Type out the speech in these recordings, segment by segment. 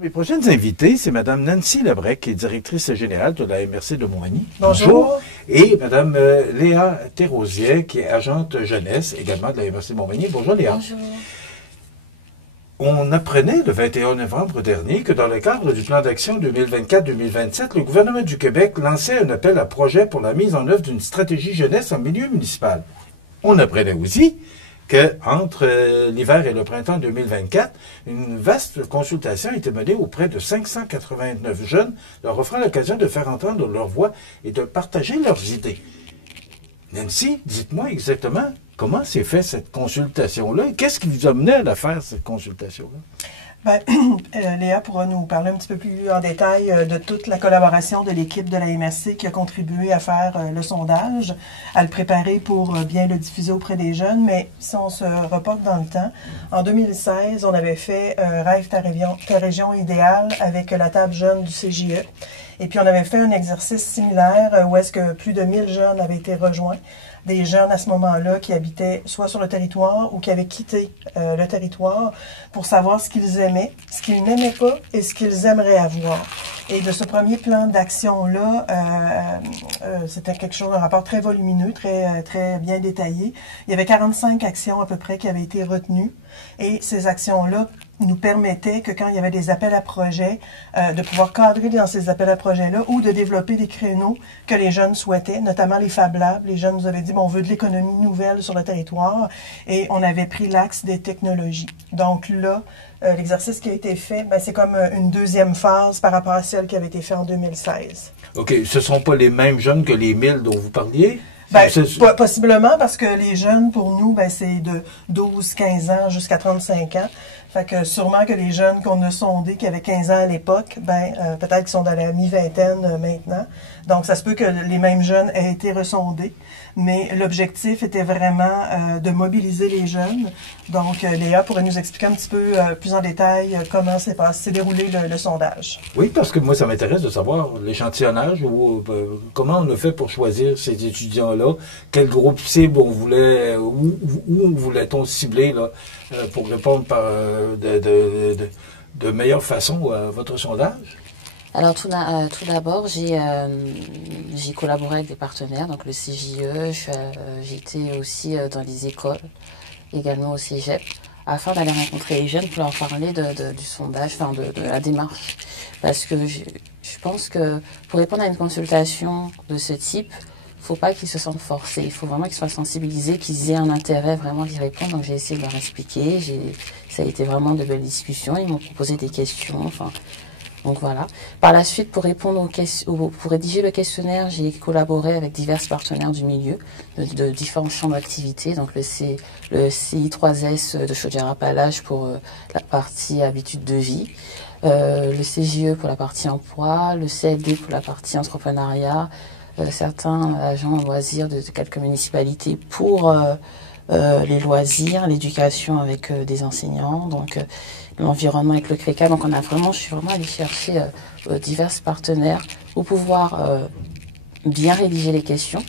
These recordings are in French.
Mes prochaines invitées, c'est Mme Nancy Lebrec, qui est directrice générale de la MRC de Montmagny. Bonjour. Et Mme Léa Thérosier, qui est agente jeunesse, également de la MRC de Montmagny. Bonjour Léa. Bonjour. On apprenait le 21 novembre dernier que dans le cadre du plan d'action 2024-2027, le gouvernement du Québec lançait un appel à projet pour la mise en œuvre d'une stratégie jeunesse en milieu municipal. On apprenait aussi qu'entre l'hiver et le printemps 2024, une vaste consultation a été menée auprès de 589 jeunes, leur offrant l'occasion de faire entendre leur voix et de partager leurs idées. Nancy, dites-moi exactement comment s'est fait cette consultation-là et qu'est-ce qui vous a mené à la faire, cette consultation-là? Léa pourra nous parler un petit peu plus en détail de toute la collaboration de l'équipe de la MRC qui a contribué à faire le sondage, à le préparer pour bien le diffuser auprès des jeunes. Mais si on se reporte dans le temps, en 2016, on avait fait Rêve ta région idéale avec la table jeune du CJE. Et puis on avait fait un exercice similaire où est-ce que plus de 1000 jeunes avaient été rejoints. Des jeunes à ce moment-là qui habitaient soit sur le territoire ou qui avaient quitté le territoire pour savoir ce qu'ils aimaient, ce qu'ils n'aimaient pas et ce qu'ils aimeraient avoir. Et de ce premier plan d'action-là, c'était quelque chose, un rapport très volumineux, très bien détaillé. Il y avait 45 actions à peu près qui avaient été retenues. Et ces actions-là nous permettaient que quand il y avait des appels à projets, de pouvoir cadrer dans ces appels à projets-là ou de développer des créneaux que les jeunes souhaitaient, notamment les Fab Labs. Les jeunes nous avaient dit, bon, on veut de l'économie nouvelle sur le territoire et on avait pris l'axe des technologies. Donc là, l'exercice qui a été fait, c'est comme une deuxième phase par rapport à celle qui avait été faite en 2016. OK. Ce ne sont pas les mêmes jeunes que les 1000 dont vous parliez? Possiblement, parce que les jeunes, pour nous, c'est de 12-15 ans jusqu'à 35 ans. Fait que sûrement que les jeunes qu'on a sondés, qui avaient 15 ans à l'époque, peut-être qu'ils sont dans la mi-vingtaine maintenant. Donc, ça se peut que les mêmes jeunes aient été resondés. Mais l'objectif était vraiment de mobiliser les jeunes. Donc, Léa pourrait nous expliquer un petit peu plus en détail comment s'est déroulé le sondage. Oui, parce que moi, ça m'intéresse de savoir l'échantillonnage ou comment on a fait pour choisir ces étudiants-là, quel groupe cible on voulait, où voulait-on cibler là, pour répondre de meilleure façon à votre sondage? Alors tout d'abord, j'ai collaboré avec des partenaires, donc le CJE, j'ai été aussi dans les écoles, également au Cégep, afin d'aller rencontrer les jeunes pour leur parler du sondage, de la démarche. Parce que je pense que pour répondre à une consultation de ce type, il ne faut pas qu'ils se sentent forcés, il faut vraiment qu'ils soient sensibilisés, qu'ils aient un intérêt vraiment d'y répondre. Donc j'ai essayé de leur expliquer, ça a été vraiment de belles discussions, ils m'ont proposé des questions, donc voilà. Par la suite, pour répondre pour rédiger le questionnaire, j'ai collaboré avec divers partenaires du milieu, de différents champs d'activité. Donc le CI3S de Chaudière-Appalaches pour la partie habitude de vie, le CJE pour la partie emploi, le CLD pour la partie entrepreneuriat, certains agents loisirs de quelques municipalités pour les loisirs, l'éducation avec des enseignants, donc l'environnement avec le CRECA. Donc je suis vraiment allée chercher divers partenaires pour pouvoir bien rédiger les questions,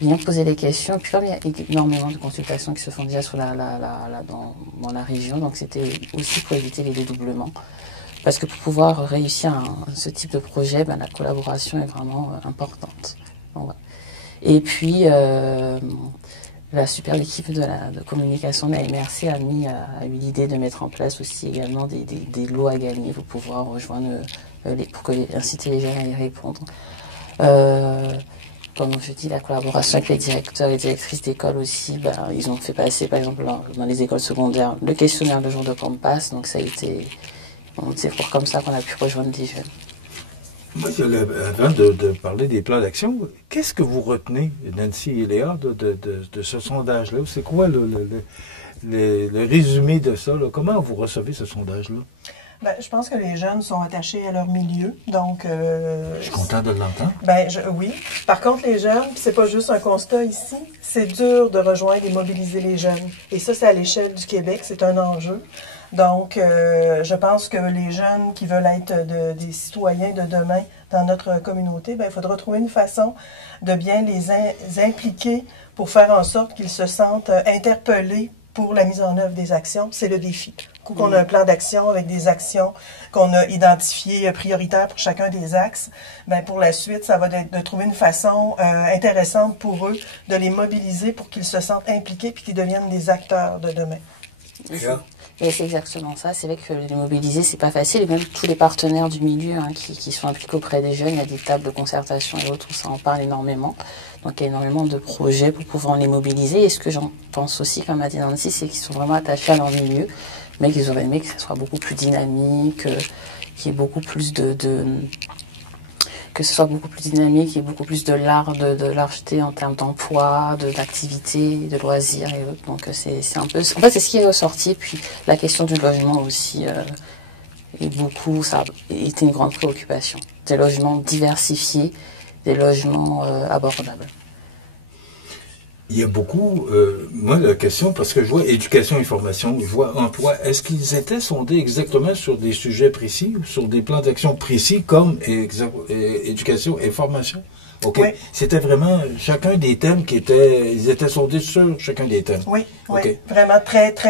bien poser les questions. Et puis comme il y a énormément de consultations qui se font déjà dans la région, donc c'était aussi pour éviter les dédoublements. Parce que pour pouvoir réussir ce type de projet, la collaboration est vraiment importante. Donc, voilà. Et puis la super équipe de communication de la MRC a eu l'idée de mettre en place aussi également des lots à gagner pour pouvoir rejoindre inciter les jeunes à y répondre. Comme je dis, la collaboration avec les directeurs et directrices d'école aussi, ils ont fait passer par exemple dans les écoles secondaires le questionnaire de jour de campus, donc ça a été, c'est comme ça qu'on a pu rejoindre des jeunes. Moi, avant de parler des plans d'action, qu'est-ce que vous retenez, Nancy et Léa, de ce sondage-là? C'est quoi le résumé de ça? Là? Comment vous recevez ce sondage-là? Je pense que les jeunes sont attachés à leur milieu, donc... je suis content de l'entendre. Oui. Par contre, les jeunes, c'est pas juste un constat ici, c'est dur de rejoindre et mobiliser les jeunes. Et ça, c'est à l'échelle du Québec, c'est un enjeu. Donc, je pense que les jeunes qui veulent être des citoyens de demain dans notre communauté, il faudra trouver une façon de bien les impliquer pour faire en sorte qu'ils se sentent interpellés pour la mise en œuvre des actions, c'est le défi. Du coup, qu'on a un plan d'action avec des actions qu'on a identifiées prioritaires pour chacun des axes, ben pour la suite, ça va être de trouver une façon intéressante pour eux de les mobiliser pour qu'ils se sentent impliqués puis qu'ils deviennent des acteurs de demain. Et c'est exactement ça. C'est vrai que les mobiliser, c'est pas facile. Et même tous les partenaires du milieu qui sont impliqués auprès des jeunes, il y a des tables de concertation et autres où ça en parle énormément. Donc il y a énormément de projets pour pouvoir les mobiliser. Et ce que j'en pense aussi, comme a dit Nancy, c'est qu'ils sont vraiment attachés à leur milieu, mais qu'ils auraient aimé que ça soit beaucoup plus dynamique, qu'il y ait beaucoup plus que ce soit beaucoup plus dynamique, qu'il y ait beaucoup plus de l'art, de l'archeté en termes d'emploi, d'activité, de loisirs et autres. Donc c'est un peu, en fait c'est ce qui est ressorti. Puis la question du logement aussi est beaucoup, ça a été une grande préoccupation. Des logements diversifiés, des logements abordables. Il y a beaucoup, moi la question, parce que je vois éducation et formation, je vois emploi, est-ce qu'ils étaient sondés exactement sur des sujets précis, ou sur des plans d'action précis comme éducation et formation? OK. Oui. C'était vraiment chacun des thèmes ils étaient sondés sur chacun des thèmes. Oui, okay. Oui. Vraiment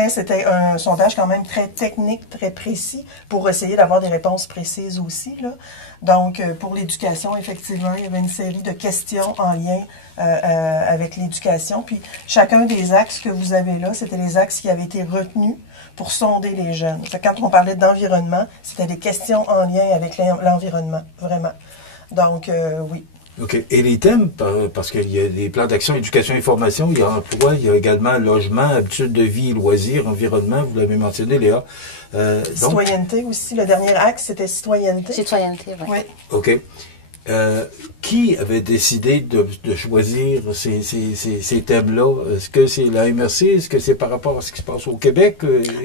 c'était un sondage quand même très technique, très précis, pour essayer d'avoir des réponses précises aussi, là. Donc, pour l'éducation, effectivement, il y avait une série de questions en lien avec l'éducation. Puis, chacun des axes que vous avez là, c'était les axes qui avaient été retenus pour sonder les jeunes. Quand on parlait d'environnement, c'était des questions en lien avec l'environnement, vraiment. Donc, oui. OK. Et les thèmes, parce qu'il y a des plans d'action, éducation et formation, il y a emploi, il y a également logement, habitudes de vie, loisirs, environnement, vous l'avez mentionné, Léa. Citoyenneté aussi, le dernier axe, c'était citoyenneté. Citoyenneté, oui. OK. Qui avait décidé de choisir ces thèmes-là? Est-ce que c'est la MRC? Est-ce que c'est par rapport à ce qui se passe au Québec?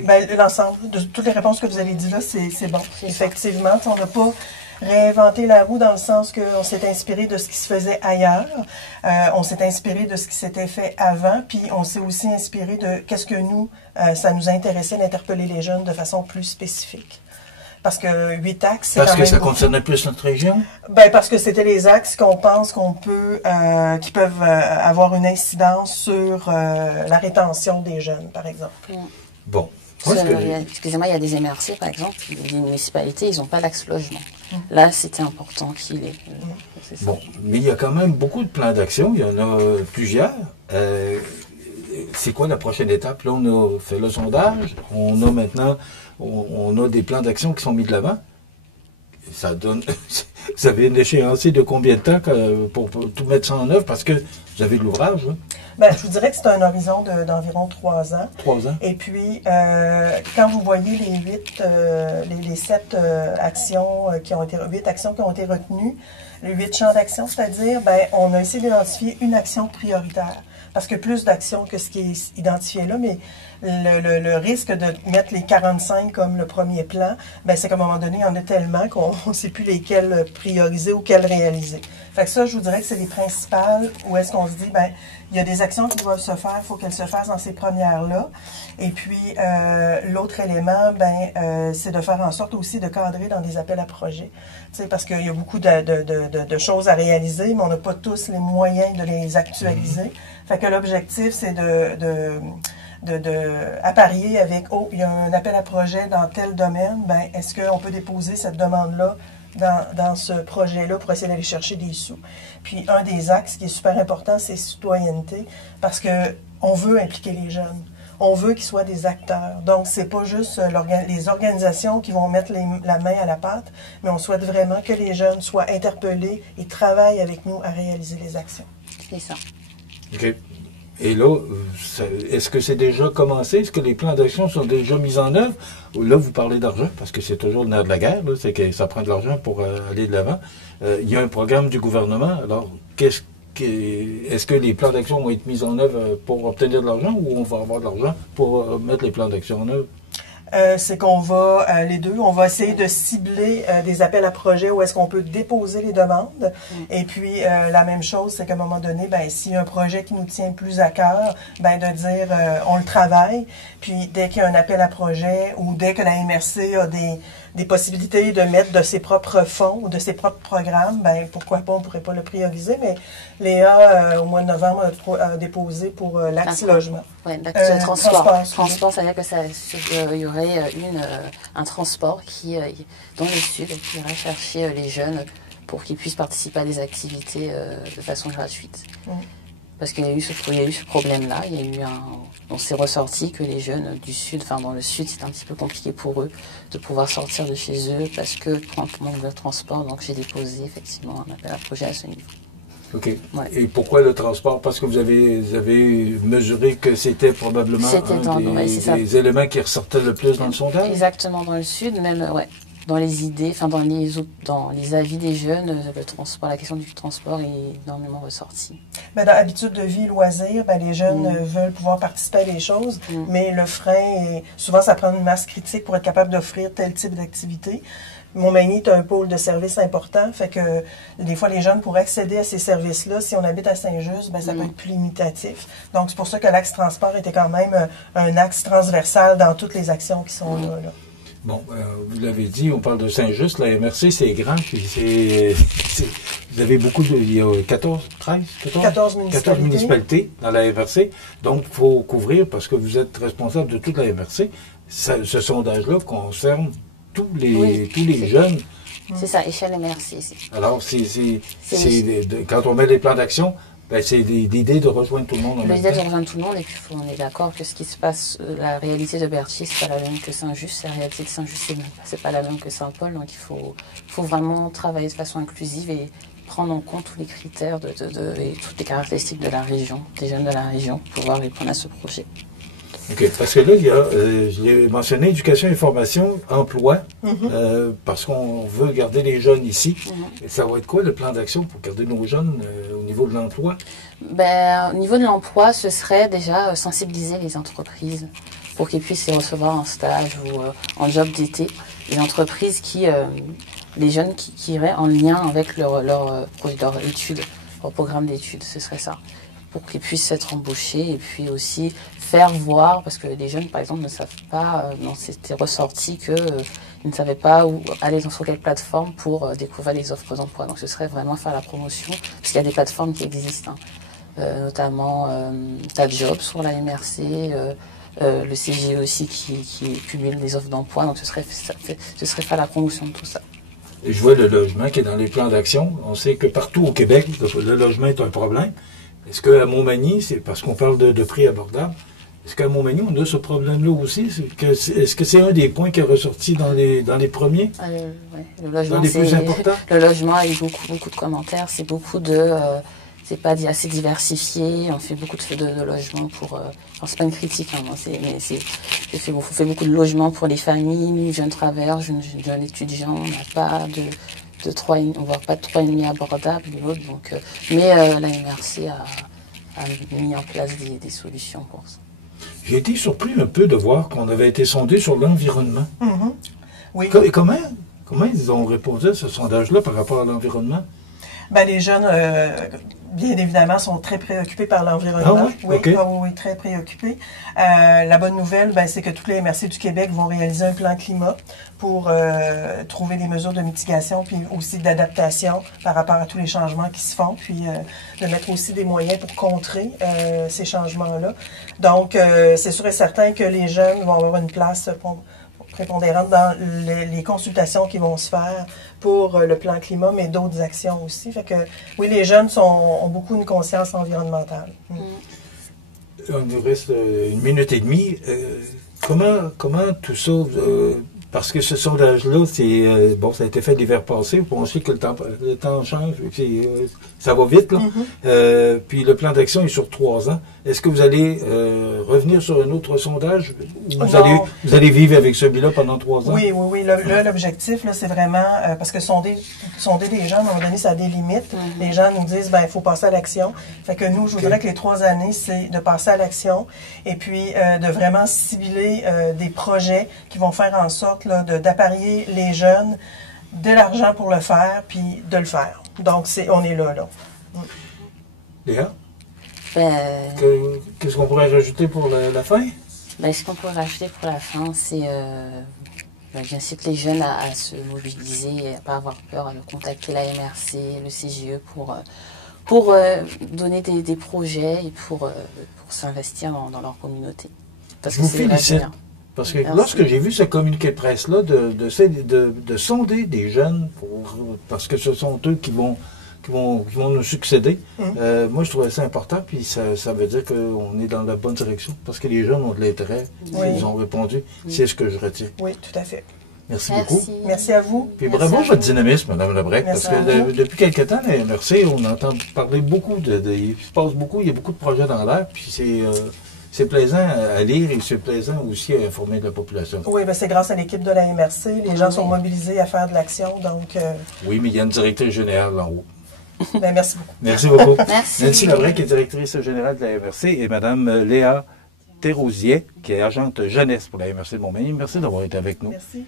Ben, l'ensemble de toutes les réponses que vous avez dit là, c'est bon. Effectivement, on n'a pas réinventé la roue dans le sens qu'on s'est inspiré de ce qui se faisait ailleurs, on s'est inspiré de ce qui s'était fait avant, puis on s'est aussi inspiré de qu'est-ce que nous, ça nous intéressait d'interpeller les jeunes de façon plus spécifique. Parce que 8 axes, c'est quand même... Parce que ça concernait plus notre région? Ben, parce que c'était les axes qu'on pense qu'on peut, qui peuvent avoir une incidence sur la rétention des jeunes, par exemple. Bon. Excusez-moi, il y a des MRC, par exemple, des municipalités, ils n'ont pas d'axe logement. Là, c'était important qu'il ait. Bon, mais il y a quand même beaucoup de plans d'action, il y en a plusieurs. C'est quoi la prochaine étape? Là, on a fait le sondage, on a maintenant, on a des plans d'action qui sont mis de l'avant. Ça donne... Vous avez une échéancier de combien de temps pour tout mettre ça en œuvre? Parce que vous avez de l'ouvrage, hein? Ben, je vous dirais que c'est un horizon d'environ 3 ans. 3 ans. Et puis, quand vous voyez les 7 actions qui ont été, 8 actions qui ont été retenues, les 8 champs d'action, c'est-à-dire, ben, on a essayé d'identifier une action prioritaire. Parce que plus d'actions que ce qui est identifié là, mais le risque de mettre les 45 comme le premier plan, ben c'est qu'à un moment donné, il y en a tellement qu'on ne sait plus lesquels prioriser ou quels réaliser. Fait que ça, je vous dirais que c'est les principales où est-ce qu'on se dit, ben il y a des actions qui doivent se faire, il faut qu'elles se fassent dans ces premières-là. Et puis, l'autre élément, c'est de faire en sorte aussi de cadrer dans des appels à projets. Tu sais, parce qu'il y a beaucoup de choses à réaliser, mais on n'a pas tous les moyens de les actualiser. Fait que l'objectif, c'est apparier avec, il y a un appel à projet dans tel domaine, ben est-ce qu'on peut déposer cette demande-là dans ce projet-là pour essayer d'aller chercher des sous. Puis un des axes qui est super important, c'est citoyenneté, parce que on veut impliquer les jeunes. On veut qu'ils soient des acteurs. Donc, c'est pas juste les organisations qui vont mettre la main à la pâte, mais on souhaite vraiment que les jeunes soient interpellés et travaillent avec nous à réaliser les actions. C'est ça. OK. Et là, est-ce que c'est déjà commencé? Est-ce que les plans d'action sont déjà mis en œuvre? Là, vous parlez d'argent, parce que c'est toujours le nerf de la guerre, là, c'est que ça prend de l'argent pour aller de l'avant. Il y a un programme du gouvernement. Alors, est-ce que les plans d'action vont être mis en œuvre pour obtenir de l'argent ou on va avoir de l'argent pour mettre les plans d'action en œuvre? C'est qu'on va, les deux, on va essayer de cibler des appels à projets où est-ce qu'on peut déposer les demandes. Et puis, la même chose, c'est qu'à un moment donné, s'il y a un projet qui nous tient plus à cœur, de dire, on le travaille. Puis, dès qu'il y a un appel à projet ou dès que la MRC a des possibilités de mettre de ses propres fonds ou de ses propres programmes, ben pourquoi pas, on ne pourrait pas le prioriser, mais Léa, au mois de novembre, a déposé pour l'axe logement. Oui, l'axe transport. Transport, ça veut dire qu'il y aurait un transport dans le sud qui irait chercher les jeunes pour qu'ils puissent participer à des activités de façon gratuite. Parce qu'il y a eu ce problème-là, on s'est ressorti que les jeunes du sud, enfin dans le sud, c'est un petit peu compliqué pour eux de pouvoir sortir de chez eux parce que manque de transport. Donc j'ai déposé effectivement un appel à projet à ce niveau. OK. Ouais. Et pourquoi le transport? Parce que vous avez mesuré que c'était probablement des éléments qui ressortaient le plus dans le sondage? Exactement, dans le sud, même, dans les idées, enfin dans les avis des jeunes, la question du transport est énormément ressortie. Ben, dans l'habitude de vie, loisirs, ben, les jeunes veulent pouvoir participer à des choses, mais le frein, souvent ça prend une masse critique pour être capable d'offrir tel type d'activité. Montmagny est un pôle de services important, fait que des fois les jeunes pourraient accéder à ces services-là. Si on habite à Saint-Just, ben, ça peut être plus limitatif. Donc c'est pour ça que l'axe transport était quand même un axe transversal dans toutes les actions qui sont là. Bon, vous l'avez dit, on parle de Saint-Just, la MRC, c'est grand, puis vous avez il y a 14 municipalités dans la MRC, donc il faut couvrir, parce que vous êtes responsable de toute la MRC, ce sondage-là concerne tous les jeunes. C'est ça, échelle MRC. Alors, quand on met les plans d'action, ben, c'est l'idée de rejoindre tout le monde. L'idée de rejoindre tout le monde, et puis on est d'accord que ce qui se passe, la réalité de Berthier, c'est pas la même que Saint-Just, la réalité de Saint-Just, c'est pas la même que Saint-Paul, donc il faut vraiment travailler de façon inclusive et prendre en compte tous les critères et toutes les caractéristiques de la région, des jeunes de la région, pour pouvoir répondre à ce projet. OK. Parce que là, il y a, je l'ai mentionné, éducation, information, emploi, parce qu'on veut garder les jeunes ici. Et ça va être quoi le plan d'action pour garder nos jeunes au niveau de l'emploi? Ben, au niveau de l'emploi, ce serait déjà sensibiliser les entreprises pour qu'ils puissent les recevoir en stage ou en job d'été. Les entreprises les jeunes qui iraient en lien avec leur études, leur programme d'études, ce serait ça. Pour qu'ils puissent être embauchés et puis aussi faire voir, parce que les jeunes, par exemple, ne savent pas, c'était ressorti qu'ils ne savaient pas où aller sur quelle plateforme pour découvrir les offres d'emploi. Donc ce serait vraiment faire la promotion, parce qu'il y a des plateformes qui existent, notamment TAJob sur la MRC, le CGE aussi qui publie des offres d'emploi. Donc ce serait faire la promotion de tout ça. Et je vois le logement qui est dans les plans d'action. On sait que partout au Québec, le logement est un problème. Est-ce qu'à Montmagny, c'est parce qu'on parle de prix abordables, est-ce qu'à Montmagny, on a ce problème-là aussi? Est-ce que c'est un des points qui est ressorti dans les premiers? Oui, le logement, dans les plus importants? Le logement a eu beaucoup de commentaires. C'est beaucoup c'est pas assez diversifié. On fait beaucoup de logements pour... c'est pas une critique, hein, on fait beaucoup de logements pour les familles, jeunes travailleurs, jeunes étudiants. On n'a pas on voit pas de 3,5 abordables ou autre, donc, mais la MRC a mis en place des solutions pour ça. J'ai été surpris un peu de voir qu'on avait été sondé sur l'environnement. Oui. Comment ils ont répondu à ce sondage-là par rapport à l'environnement? Ben, les jeunes, bien évidemment, sont très préoccupés par l'environnement. Oui, okay. Oui, très préoccupés. La bonne nouvelle, ben, c'est que toutes les MRC du Québec vont réaliser un plan climat pour trouver des mesures de mitigation puis aussi d'adaptation par rapport à tous les changements qui se font, puis de mettre aussi des moyens pour contrer ces changements-là. Donc, c'est sûr et certain que les jeunes vont avoir une place prépondérante dans les consultations qui vont se faire pour le plan climat, mais d'autres actions aussi. Fait que, oui, les jeunes ont beaucoup une conscience environnementale. Il nous reste 1 minute et demie. Comment tout ça... parce que ce sondage-là, ça a été fait l'hiver passé. On sait que le temps change. Ça va vite, là. Puis le plan d'action est sur 3 ans. Est-ce que vous allez revenir sur un autre sondage? Ou vous allez vivre avec celui-là pendant 3 ans? Oui. L'objectif, là, c'est vraiment... parce que sonder les gens, à un moment donné, ça a des limites. Les gens nous disent, il faut passer à l'action. Fait que nous, je voudrais que les 3 années, c'est de passer à l'action et puis de vraiment cibler des projets qui vont faire en sorte d'apparier les jeunes, de l'argent pour le faire, puis de le faire. Donc, on est là. Léa? Qu'est-ce qu'on pourrait rajouter pour la fin? Ce qu'on pourrait rajouter pour la fin, c'est J'incite les jeunes à se mobiliser, à ne pas avoir peur, à contacter la MRC, le CJE pour donner des projets et pour s'investir dans leur communauté. Parce Je vous félicite. l'avenir. Parce que Merci. lorsque j'ai vu ce communiqué de presse-là, de sonder des jeunes, parce que ce sont eux qui vont nous succéder, moi je trouvais ça important, puis ça veut dire qu'on est dans la bonne direction, parce que les jeunes ont de l'intérêt, Oui. ils ont répondu, c'est ce que je retiens. Oui, tout à fait. Merci beaucoup. Merci à vous. Puis Merci bravo à votre vous. dynamisme, Mme Lebrec, parce Merci que à vous. depuis quelque temps, la MRC, on entend parler beaucoup, il se passe beaucoup, il y a beaucoup de projets dans l'air, puis c'est plaisant à lire et c'est plaisant aussi à informer de la population. Oui, ben c'est grâce à l'équipe de la MRC. Les gens sont mobilisés à faire de l'action, donc Oui, mais il y a une directrice générale en haut. ben, merci beaucoup. Merci beaucoup. Merci. Nancy Lebrec est directrice générale de la MRC et Mme Léa Thérosier, qui est agente jeunesse pour la MRC de Montmagny. Merci d'avoir été avec nous. Merci.